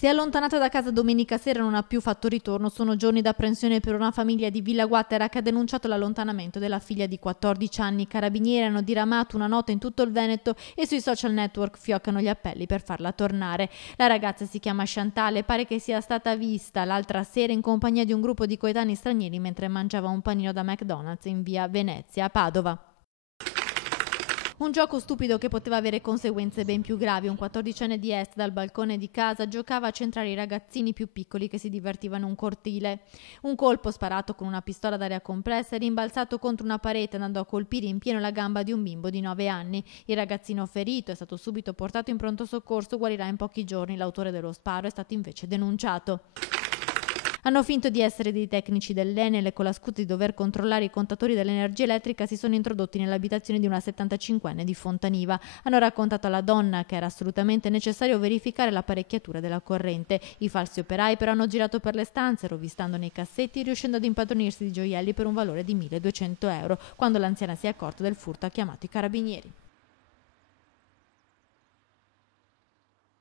Si è allontanata da casa domenica sera e non ha più fatto ritorno. Sono giorni d'apprensione per una famiglia di Villa Guattera che ha denunciato l'allontanamento della figlia di 14 anni. I carabinieri hanno diramato una nota in tutto il Veneto e sui social network fioccano gli appelli per farla tornare. La ragazza si chiama Chantal e pare che sia stata vista l'altra sera in compagnia di un gruppo di coetanei stranieri mentre mangiava un panino da McDonald's in via Venezia a Padova. Un gioco stupido che poteva avere conseguenze ben più gravi. Un 14enne di Est dal balcone di casa giocava a centrare i ragazzini più piccoli che si divertivano in un cortile. Un colpo sparato con una pistola d'aria compressa è rimbalzato contro una parete andando a colpire in pieno la gamba di un bimbo di 9 anni. Il ragazzino ferito è stato subito portato in pronto soccorso, guarirà in pochi giorni. L'autore dello sparo è stato invece denunciato. Hanno finto di essere dei tecnici dell'Enel e con la scusa di dover controllare i contatori dell'energia elettrica si sono introdotti nell'abitazione di una 75enne di Fontaniva. Hanno raccontato alla donna che era assolutamente necessario verificare l'apparecchiatura della corrente. I falsi operai però hanno girato per le stanze, rovistando nei cassetti, riuscendo ad impadronirsi di gioielli per un valore di 1.200 euro. Quando l'anziana si è accorta del furto ha chiamato i carabinieri.